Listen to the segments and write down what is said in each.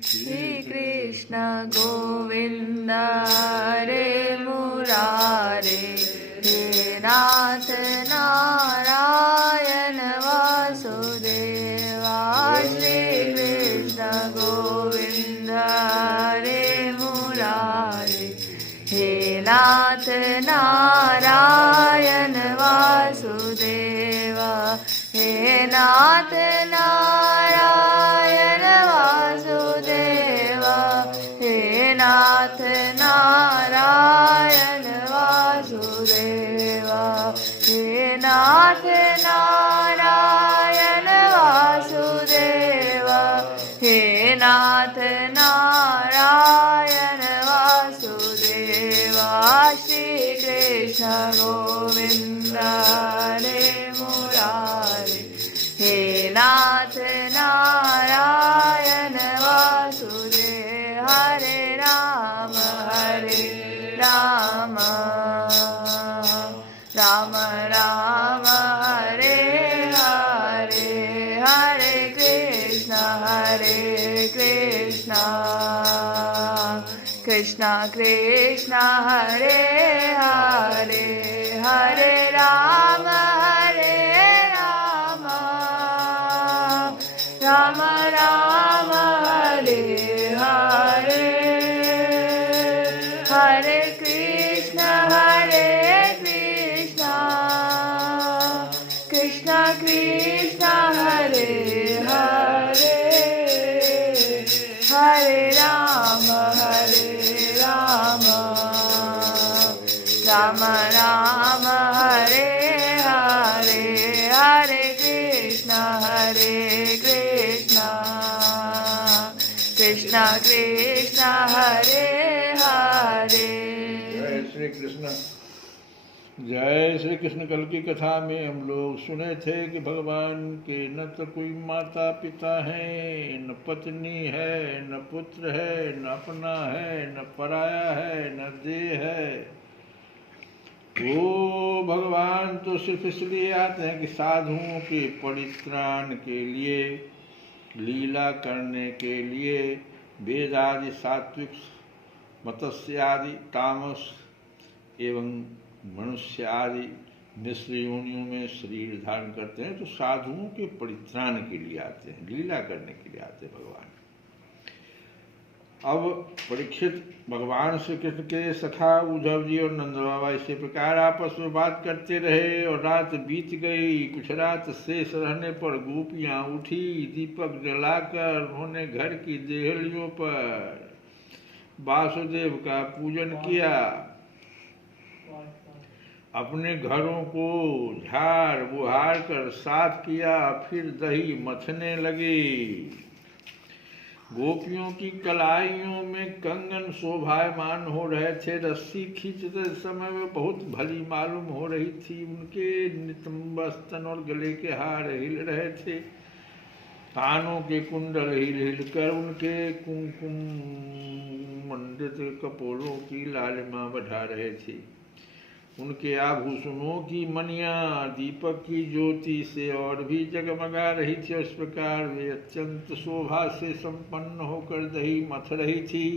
श्री कृष्ण गोविंद हरे मुरारे, हे नाथ नारायण वासुदेवा। श्री कृष्ण गोविंद हरे मुरारे, हे नाथ नारायण वासुदेवा। हे नाथ नारायण वासुदेवा, हे नाथ नारायण वासुदेवा, हे नाथ नारायण वासुदेवा, हे नाथ नारायण वासुदेवा। श्री कृष्ण गोविंद हरे मुरारे, हे नाथ नारायण वासुदेव। हरे राम राम राम राम हरे हरे, हरे कृष्ण कृष्ण कृष्ण हरे हरे, हरे राम राम राम हरे हरे, हरे कृष्ण कृष्ण कृष्ण हरे हरे, हरे राम राम राम हरे हरे, हरे कृष्ण कृष्ण कृष्ण हरे हरे। जय श्री कृष्ण। जय श्री कृष्ण। कल की कथा में हम लोग सुने थे कि भगवान के न तो कोई माता पिता है, न पत्नी है, न पुत्र है, न अपना है, न पराया है, न देह है। वो भगवान तो सिर्फ इसलिए आते हैं कि साधुओं के परित्राण के लिए, लीला करने के लिए वेद आदि सात्विक, मत्स्य आदि तामस एवं मनुष्य आदि मिश्र योनियों में शरीर धारण करते हैं, तो साधुओं के परित्राण के लिए आते हैं, लीला करने के लिए आते हैं भगवान। अब परीक्षित भगवान श्री कृष्ण के सखा उद्धव जी और नंद बाबा इसी प्रकार आपस में बात करते रहे और रात बीत गई। कुछ रात शेष रहने पर गोपियां उठी, दीपक जलाकर उन्होंने घर की देहलियों पर वासुदेव का पूजन किया। अपने घरों को झाड़ बुहार कर साफ किया, फिर दही मथने लगे। गोपियों की कलाइयों में कंगन शोभायमान हो रहे थे। रस्सी खींचते समय वे बहुत भली मालूम हो रही थी। उनके नितंब स्तन और गले के हार हिल रहे थे। कानों के कुंडल हिल हिल कर उनके कुमकुम मंडित कपोलों की लालिमा बढ़ा रहे थे। उनके आभूषणों की मनियां दीपक की ज्योति से और भी जगमगा रही थी। इस प्रकार वे अत्यंत शोभा से संपन्न होकर दही मथ रही थी।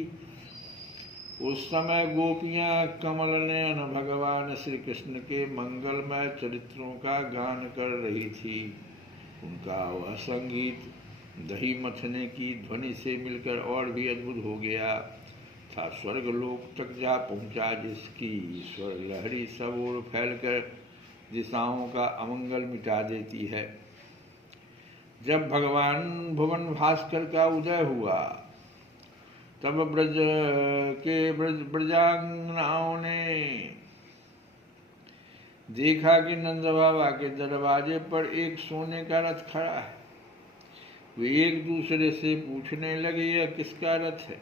उस समय गोपियां कमल नयन भगवान श्री कृष्ण के मंगलमय चरित्रों का गान कर रही थी। उनका वह संगीत दही मथने की ध्वनि से मिलकर और भी अद्भुत हो गया था। स्वर्गलोक तक जा पहुंचा, जिसकी ईश्वर लहरी सब ओर फैलकर दिशाओं का अमंगल मिटा देती है। जब भगवान भुवन भास्कर का उदय हुआ, तब ब्रजांगनाओं ने देखा कि नंद बाबा के दरवाजे पर एक सोने का रथ खड़ा है। वे एक दूसरे से पूछने लगे, यह किसका रथ है?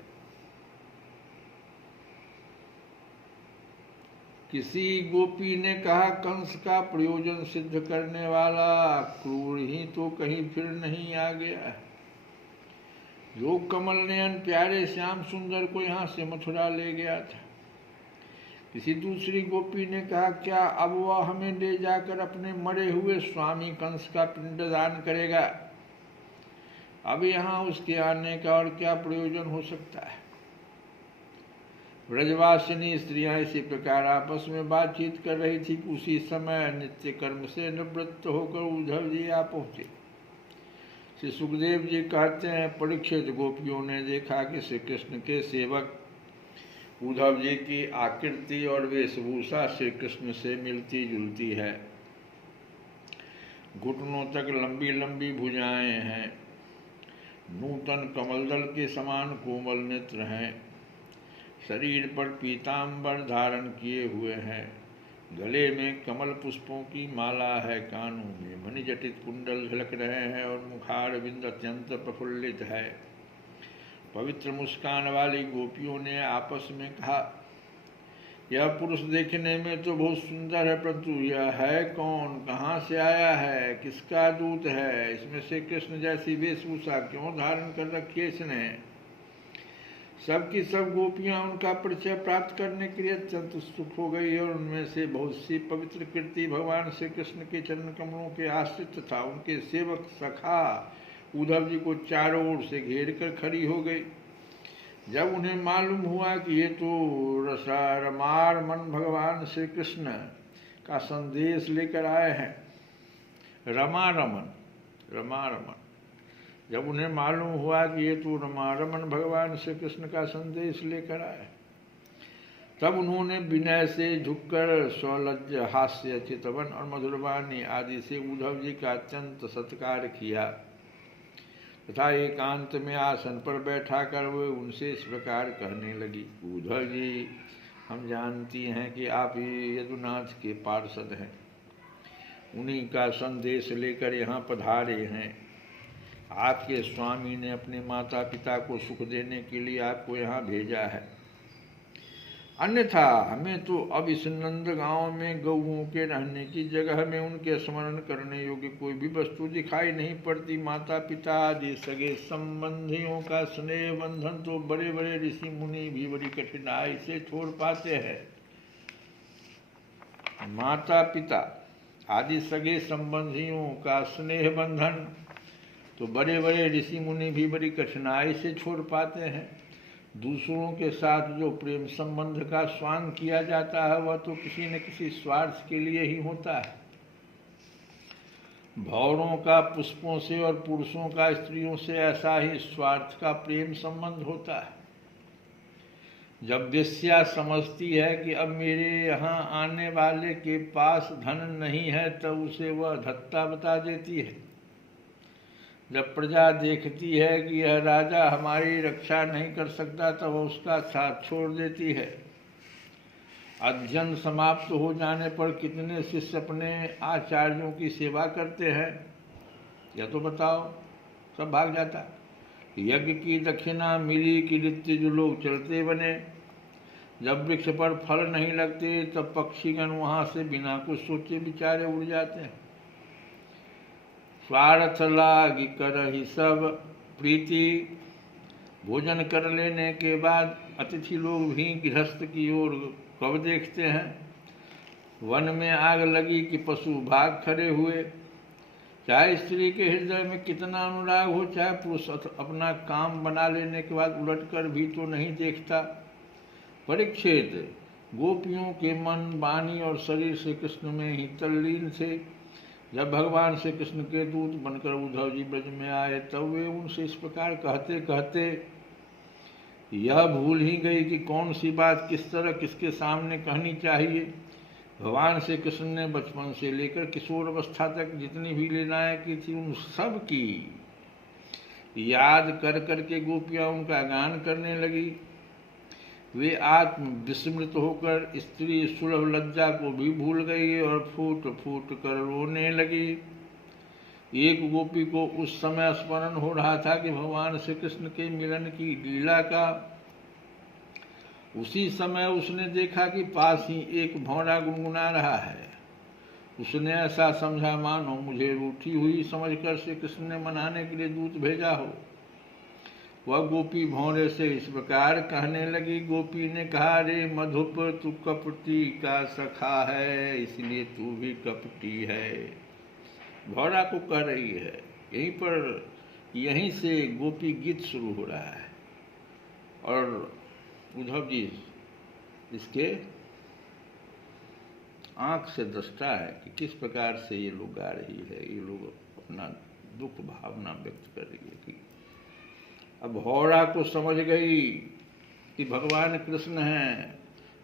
किसी गोपी ने कहा, कंस का प्रयोजन सिद्ध करने वाला क्रूर ही तो कहीं फिर नहीं आ गया है, जो कमल नयन प्यारे श्याम सुंदर को यहाँ से मथुरा ले गया था। किसी दूसरी गोपी ने कहा, क्या अब वह हमें ले जाकर अपने मरे हुए स्वामी कंस का पिंडदान करेगा? अब यहाँ उसके आने का और क्या प्रयोजन हो सकता है। ब्रजवासिनी स्त्रियां इसी प्रकार आपस में बातचीत कर रही थी कि उसी समय नित्य कर्म से निवृत्त होकर उद्धव जी आ पहुंचे। श्री सुखदेव जी कहते हैं, परीक्षित गोपियों ने देखा कि श्री कृष्ण के सेवक उद्धव जी की आकृति और वेशभूषा श्री कृष्ण से मिलती जुलती है। घुटनों तक लंबी लंबी भुजाएं हैं, नूतन कमलदल के समान कोमल नेत्र हैं, शरीर पर पीतांबर धारण किए हुए हैं, गले में कमल पुष्पों की माला है, कानों में मणिजटित कुंडल झलक रहे हैं और मुखारविंद अत्यंत प्रफुल्लित है। पवित्र मुस्कान वाली गोपियों ने आपस में कहा, यह पुरुष देखने में तो बहुत सुंदर है, परंतु यह है कौन, कहाँ से आया है, किसका दूत है, इसमें से कृष्ण जैसी वेशभूषा क्यों धारण कर रखी है इसने। सबकी सब गोपियां उनका परिचय प्राप्त करने के लिए अत्यंत उत्सुक हो गई और उनमें से बहुत सी पवित्र कीर्ति भगवान श्री कृष्ण के चरण कमलों के आश्रित तथा उनके सेवक सखा उद्धव जी को चारों ओर से घेर कर खड़ी हो गई। जब उन्हें मालूम हुआ कि ये तो रमार मन भगवान श्री कृष्ण का संदेश लेकर आए हैं, रमारमन, जब उन्हें मालूम हुआ कि ये तो रमारमन भगवान श्री कृष्ण का संदेश लेकर आए, तब उन्होंने विनय से झुककर सौलज्ज हास्य चितवन और मधुरवाणी आदि से उद्धव जी का अत्यंत सत्कार किया तथा एकांत में आसन पर बैठा कर वे उनसे इस प्रकार कहने लगी, उद्धव जी, हम जानती हैं कि आप ही यदुनाथ के पार्षद हैं, उन्हीं का संदेश लेकर यहाँ पधारे हैं। आपके स्वामी ने अपने माता पिता को सुख देने के लिए आपको यहाँ भेजा है, अन्यथा हमें तो अब इस नंद गांव में गौओं के रहने की जगह में उनके स्मरण करने योग्य कोई भी वस्तु दिखाई नहीं पड़ती। माता पिता आदि सगे संबंधियों का स्नेह बंधन तो बड़े बड़े ऋषि मुनि भी बड़ी कठिनाई से छोड़ पाते हैं। माता पिता आदि सगे संबंधियों का स्नेह बंधन तो बड़े बड़े ऋषि मुनि भी बड़ी कठिनाई से छोड़ पाते हैं। दूसरों के साथ जो प्रेम संबंध का स्वांग किया जाता है वह तो किसी न किसी स्वार्थ के लिए ही होता है। भौरों का पुष्पों से और पुरुषों का स्त्रियों से ऐसा ही स्वार्थ का प्रेम संबंध होता है। जब वेश्या समझती है कि अब मेरे यहाँ आने वाले के पास धन नहीं है तब उसे वह धत्ता बता देती है। जब प्रजा देखती है कि यह राजा हमारी रक्षा नहीं कर सकता तब उसका साथ छोड़ देती है। अध्ययन समाप्त हो जाने पर कितने शिष्य अपने आचार्यों की सेवा करते हैं, यह तो बताओ, सब भाग जाता। यज्ञ की दक्षिणा मिली कि नित्य जो लोग चलते बने। जब वृक्ष पर फल नहीं लगते तब पक्षीगण वहाँ से बिना कुछ सोचे बिचारे उड़ जाते हैं। स्वार्थ लागी करहि सब प्रीति, भोजन कर लेने के बाद अतिथि लोग भी गृहस्थ की ओर कब देखते हैं। वन में आग लगी कि पशु भाग खड़े हुए। चाहे स्त्री के हृदय में कितना अनुराग हो, चाहे पुरुष अपना काम बना लेने के बाद उलटकर भी तो नहीं देखता। परीक्षित, गोपियों के मन, वाणी और शरीर से कृष्ण में ही तल्लीन थे। जब भगवान श्री कृष्ण के दूत बनकर उद्धव जी ब्रज में आए तब वे उनसे इस प्रकार कहते कहते यह भूल ही गई कि कौन सी बात किस तरह किसके सामने कहनी चाहिए। भगवान श्री कृष्ण ने बचपन से लेकर किशोर अवस्था तक जितनी भी लीलाएं की थी उन सब की याद कर करके गोपियां उनका गान करने लगी। वे आत्म विस्मृत होकर स्त्री सुलभ लज्जा को भी भूल गई और फूट फूट कर रोने लगी। एक गोपी को उस समय स्मरण हो रहा था कि भगवान श्री कृष्ण के मिलन की लीला का। उसी समय उसने देखा कि पास ही एक भौरा गुनगुना रहा है। उसने ऐसा समझा मानो मुझे रूठी हुई समझकर श्री कृष्ण ने मनाने के लिए दूत भेजा हो। वह गोपी भौरे से इस प्रकार कहने लगी। गोपी ने कहा, रे मधुप, तू कपटी का सखा है, इसलिए तू भी कपटी है। भौरा को कह रही है। यहीं पर यहीं से गोपी गीत शुरू हो रहा है। और उद्धव जी इसके आंख से दृष्टा है कि किस प्रकार से ये लोग गा रही है, ये लोग अपना दुख भावना व्यक्त कर रही है। कि अब हौरा को समझ गई कि भगवान कृष्ण हैं,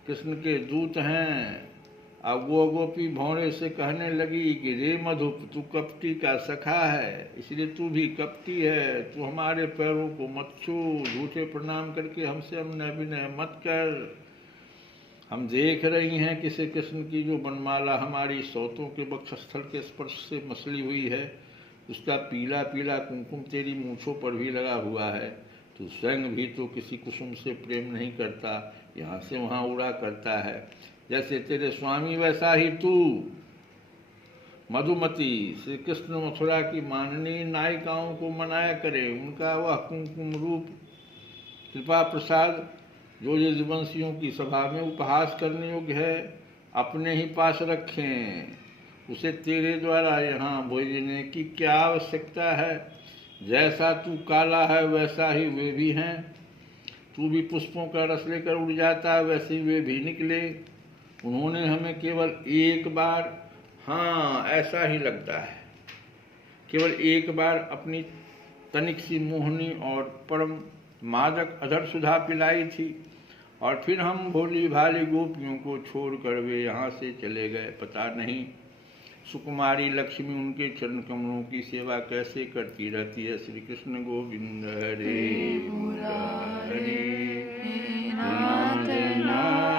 कृष्ण के दूत हैं। अब वो गोपी भौरे से कहने लगी कि रे मधुप, तू कपटी का सखा है, इसलिए तू भी कपटी है। तू हमारे पैरों को मत छू, झूठे प्रणाम करके हमसे अनुनय विनय मत कर। हम देख रही हैं कि श्री कृष्ण की जो बनमाला हमारी सौतों के वक्षस्थल के स्पर्श से मसली हुई है, उसका पीला पीला कुमकुम तेरी मूँछों पर भी लगा हुआ है। तू स्वयं भी तो किसी कुसुम से प्रेम नहीं करता, यहाँ से वहाँ उड़ा करता है। जैसे तेरे स्वामी वैसा ही तू। मधुमती, श्री कृष्ण मथुरा की माननीय नायिकाओं को मनाया करे, उनका वह कुमकुम रूप कृपा प्रसाद जो यदुवंशियों की सभा में उपहास करने योग्य है, अपने ही पास रखें। उसे तेरे द्वारा यहाँ भेजने की क्या आवश्यकता है? जैसा तू काला है वैसा ही वे भी हैं। तू भी पुष्पों का रस लेकर उड़ जाता है, वैसे ही वे भी निकले। उन्होंने हमें केवल एक बार, हाँ ऐसा ही लगता है, केवल एक बार अपनी तनिक सी मोहनी और परम मादक अधर सुधा पिलाई थी, और फिर हम भोली भाली गोपियों को छोड़कर वे यहाँ से चले गए। पता नहीं सुकुमारी लक्ष्मी उनके चरण कमलों की सेवा कैसे करती रहती है। श्री कृष्ण गोविंद हरे मुरारे नाथ नाथ